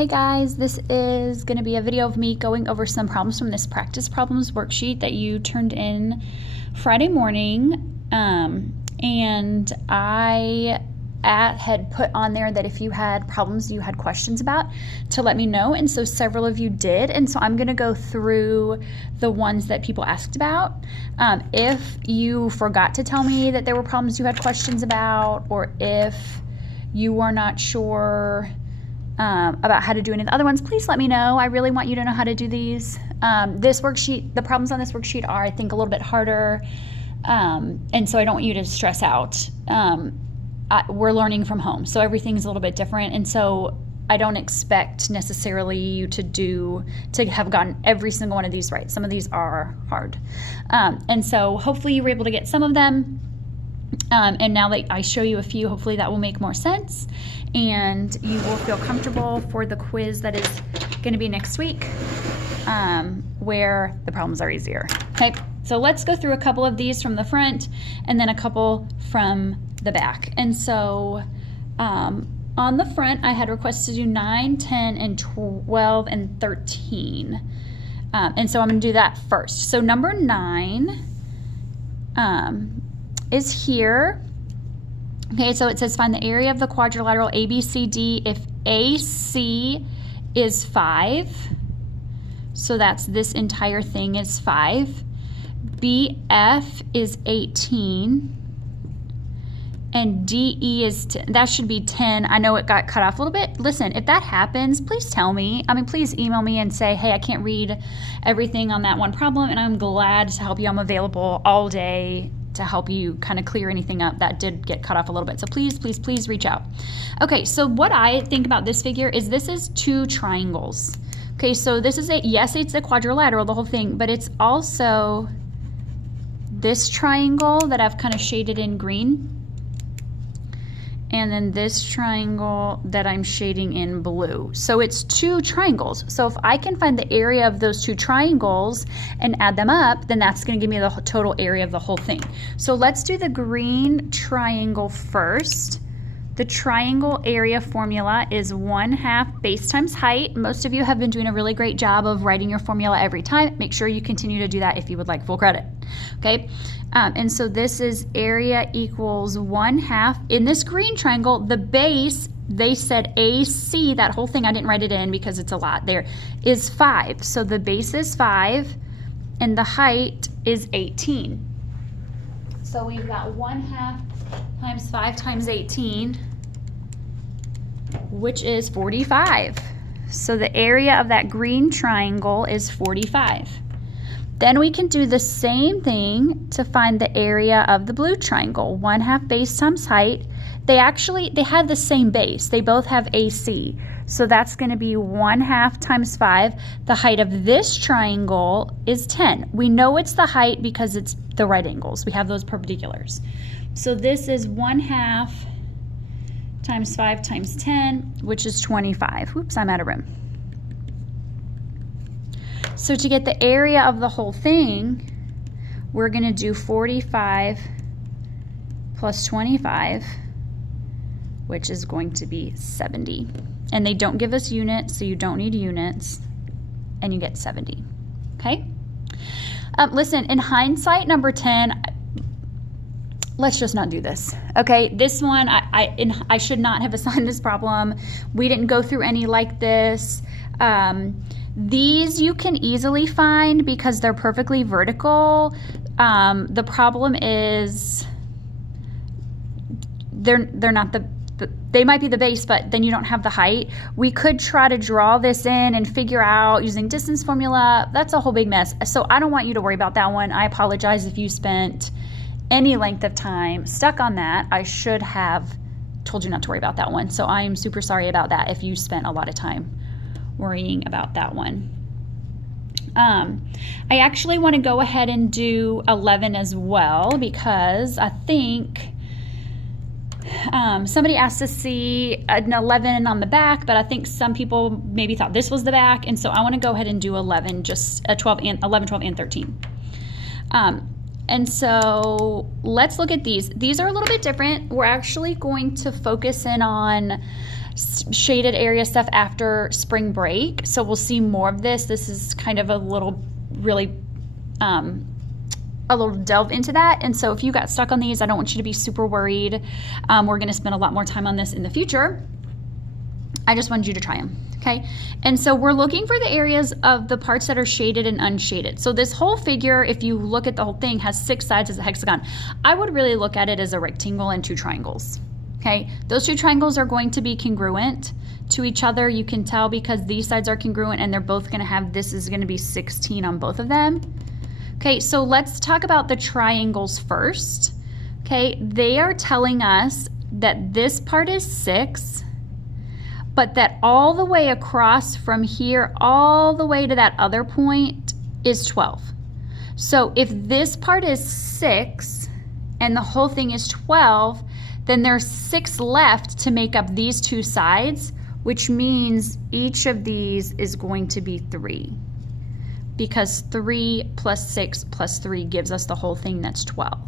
Hey guys, this is going to be a video of me going over some problems from this practice problems worksheet that you turned in Friday morning. And I had put on there that if you had problems you had questions about to let me know, and so several of you did, and so I'm going to go through the ones that people asked about. If you forgot to tell me that there were problems you had questions about, or if you were not sure about how to do any of the other ones, please let me know. I really want you to know how to do these. This worksheet, the problems on this worksheet are, I think, a little bit harder, and so I don't want you to stress out. We're learning from home, so everything's a little bit different, and so I don't expect necessarily you to have gotten every single one of these right. Some of these are hard, and so hopefully you were able to get some of them. And now that I show you a few, hopefully that will make more sense and you will feel comfortable for the quiz that is going to be next week, where the problems are easier. Okay, so let's go through a couple of these from the front and then a couple from the back. And so on the front, I had requested to do 9, 10, and 12, and 13. And so I'm going to do that first. So number 9 is here. Okay, so it says find the area of the quadrilateral ABCD if AC is 5. So that's this entire thing is 5. BF is 18. And DE is 10. That should be 10. I know it got cut off a little bit. Listen, if that happens, please tell me. Please email me and say, hey, I can't read everything on that one problem, and I'm glad to help you. I'm available all day to help you kind of clear anything up that did get cut off a little bit. So please reach out. Okay, so what I think about this figure is this is 2 triangles. Okay, so this is yes, it's a quadrilateral, the whole thing, but it's also this triangle that I've kind of shaded in green, and then this triangle that I'm shading in blue. So it's 2 triangles. So if I can find the area of those 2 triangles and add them up, then that's going to give me the total area of the whole thing. So let's do the green triangle first. The triangle area formula is 1/2 base times height. Most of you have been doing a really great job of writing your formula every time. Make sure you continue to do that if you would like full credit. Okay, and so this is area equals 1/2. In this green triangle, the base, they said AC, that whole thing, I didn't write it in because it's a lot there, is 5. So the base is 5 and the height is 18. So we've got 1/2 times 5 times 18, which is 45. So the area of that green triangle is 45. Then we can do the same thing to find the area of the blue triangle. 1/2 base times height. They have the same base. They both have AC. So that's going to be 1/2 times 5. The height of this triangle is 10. We know it's the height because it's the right angles. We have those perpendiculars. So this is 1/2 times 5 times 10, which is 25. Oops, I'm out of room. So to get the area of the whole thing, we're going to do 45 plus 25, which is going to be 70. And they don't give us units, so you don't need units, and you get 70. Okay? Listen, in hindsight, number 10, let's just not do this. Okay, this one, I should not have assigned this problem. We didn't go through any like this. These you can easily find because they're perfectly vertical. The problem is they're not they might be the base, but then you don't have the height. We could try to draw this in and figure out using distance formula. That's a whole big mess. So I don't want you to worry about that one. I apologize if you spent any length of time stuck on that. I should have told you not to worry about that one. So I am super sorry about that if you spent a lot of time worrying about that one. I actually want to go ahead and do 11 as well because I think somebody asked to see an 11 on the back, but I think some people maybe thought this was the back, and so I want to go ahead and do 11, just 11, 12, and 13. And so let's look at these. These are a little bit different. We're actually going to focus in on shaded area stuff after spring break. So we'll see more of this. This is kind of a little delve into that. And so if you got stuck on these, I don't want you to be super worried. We're going to spend a lot more time on this in the future. I just wanted you to try them. Okay, and so we're looking for the areas of the parts that are shaded and unshaded. So this whole figure, if you look at the whole thing, has 6 sides as a hexagon. I would really look at it as a rectangle and 2 triangles. Okay, those 2 triangles are going to be congruent to each other. You can tell because these sides are congruent and they're both going to have, this is going to be 16 on both of them. Okay, so let's talk about the triangles first. Okay, they are telling us that this part is 6, but that all the way across from here all the way to that other point is 12. So if this part is 6 and the whole thing is 12, then there's 6 left to make up these 2 sides, which means each of these is going to be 3, because 3 plus 6 plus 3 gives us the whole thing, that's 12.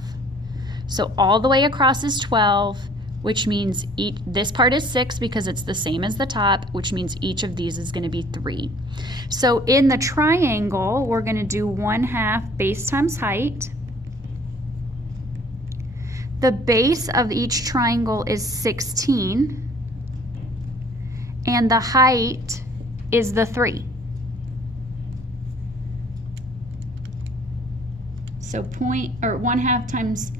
So all the way across is 12, which means this part is 6 because it's the same as the top, which means each of these is going to be 3. So in the triangle, we're going to do 1/2 base times height. The base of each triangle is 16, and the height is the 3. So 1/2 times,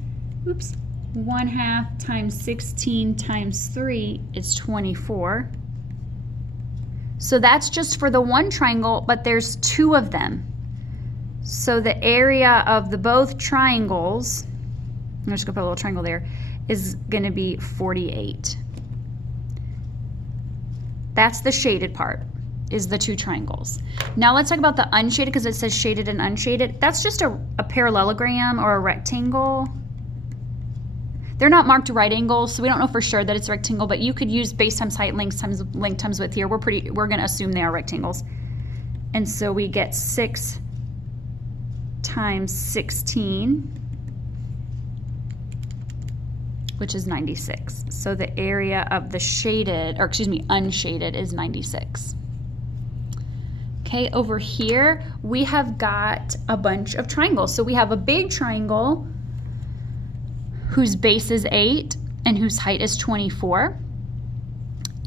1/2 times 16 times 3 is 24. So that's just for the one triangle, but there's 2 of them. So the area of the both triangles, I'm just gonna put a little triangle there, is gonna be 48. That's the shaded part, is the 2 triangles. Now let's talk about the unshaded, because it says shaded and unshaded. That's just a parallelogram or a rectangle. They're not marked right angles, so we don't know for sure that it's a rectangle, but you could use base times height, length times width here. We're gonna assume they are rectangles. And so we get 6 times 16, which is 96. So the area of the shaded, or excuse me, unshaded is 96. Okay, over here, we have got a bunch of triangles. So we have a big triangle whose base is 8 and whose height is 24.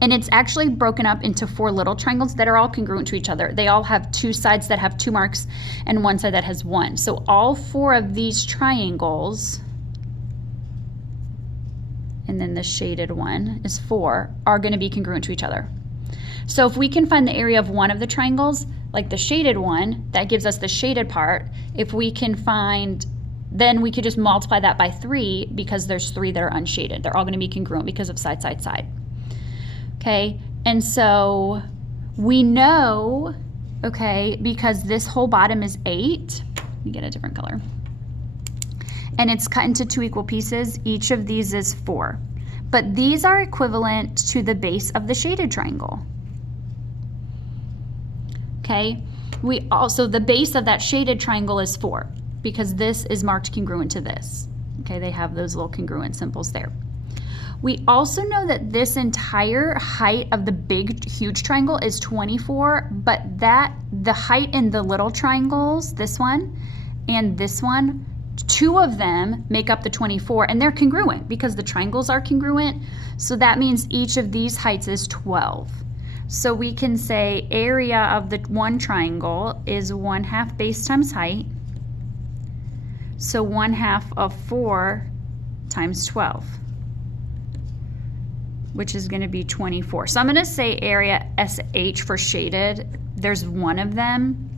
And it's actually broken up into 4 little triangles that are all congruent to each other. They all have 2 sides that have 2 marks and 1 side that has 1. So all 4 of these triangles, and then the shaded one is 4, are going to be congruent to each other. So if we can find the area of one of the triangles, like the shaded one, that gives us the shaded part. If we can find, then we could just multiply that by 3 because there's 3 that are unshaded. They're all going to be congruent because of side, side, side. Okay, and so we know, okay, because this whole bottom is 8, let me get a different color, and it's cut into 2 equal pieces, each of these is 4. But these are equivalent to the base of the shaded triangle. Okay, we also, the base of that shaded triangle is 4 because this is marked congruent to this. Okay, they have those little congruent symbols there. We also know that this entire height of the big, huge triangle is 24, but the height in the little triangles, this one and this one, 2 of them make up the 24, and they're congruent because the triangles are congruent. So that means each of these heights is 12. So we can say area of the one triangle is 1/2 base times height. So 1/2 of 4 times 12, which is going to be 24. So I'm going to say area SH for shaded. There's 1 of them.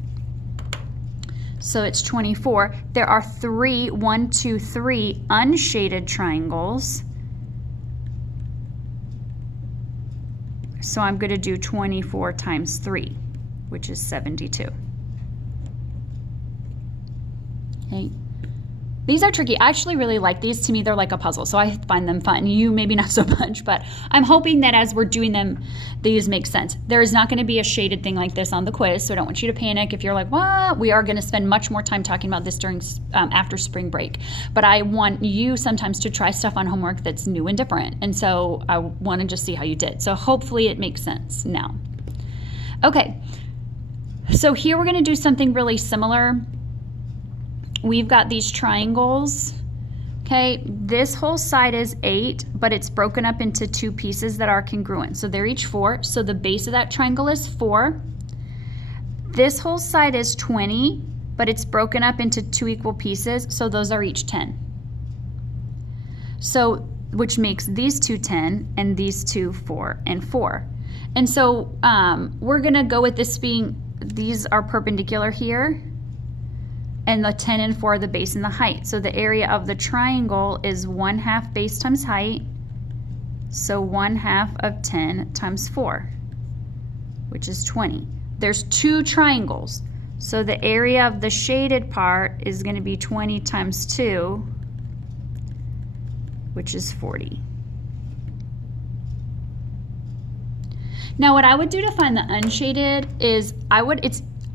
So it's 24. There are 3, 1, 2, 3 unshaded triangles. So I'm going to do 24 times 3, which is 72. Okay. These are tricky. I actually really like these. To me, they're like a puzzle, so I find them fun. You maybe not so much, but I'm hoping that as we're doing them, these make sense. There is not going to be a shaded thing like this on the quiz, so I don't want you to panic if you're like, what? We are going to spend much more time talking about this during after spring break, but I want you sometimes to try stuff on homework that's new and different, and so I want to just see how you did. So hopefully it makes sense now. Okay, so here we're going to do something really similar. We've got these triangles, okay? This whole side is 8, but it's broken up into 2 pieces that are congruent. So they're each 4, so the base of that triangle is 4. This whole side is 20, but it's broken up into 2 equal pieces, so those are each 10. So, which makes these 2 10, and these 2 4 and 4. And so we're gonna go with this being, these are perpendicular here, and the 10 and 4 are the base and the height. So the area of the triangle is 1/2 base times height. So 1/2 of 10 times 4, which is 20. There's 2 triangles. So the area of the shaded part is going to be 20 times 2, which is 40. Now what I would do to find the unshaded is I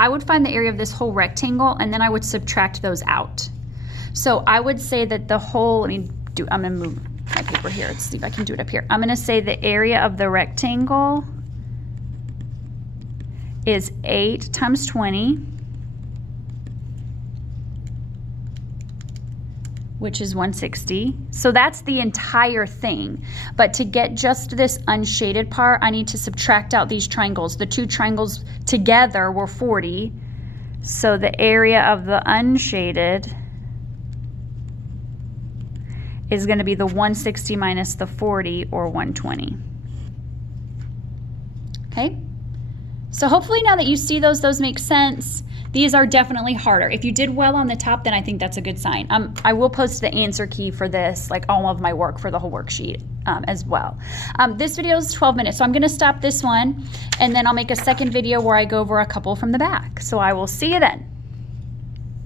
would find the area of this whole rectangle, and then I would subtract those out. So I would say that the whole, I'm gonna move my paper here. Let's see if I can do it up here. I'm gonna say the area of the rectangle is 8 times 20, which is 160. So that's the entire thing. But to get just this unshaded part, I need to subtract out these triangles. The 2 triangles together were 40. So the area of the unshaded is going to be the 160 minus the 40, or 120. Okay? So hopefully now that you see those make sense. These are definitely harder. If you did well on the top, then I think that's a good sign. I will post the answer key for this, like all of my work for the whole worksheet as well. This video is 12 minutes, so I'm gonna stop this one, and then I'll make a second video where I go over a couple from the back. So I will see you then.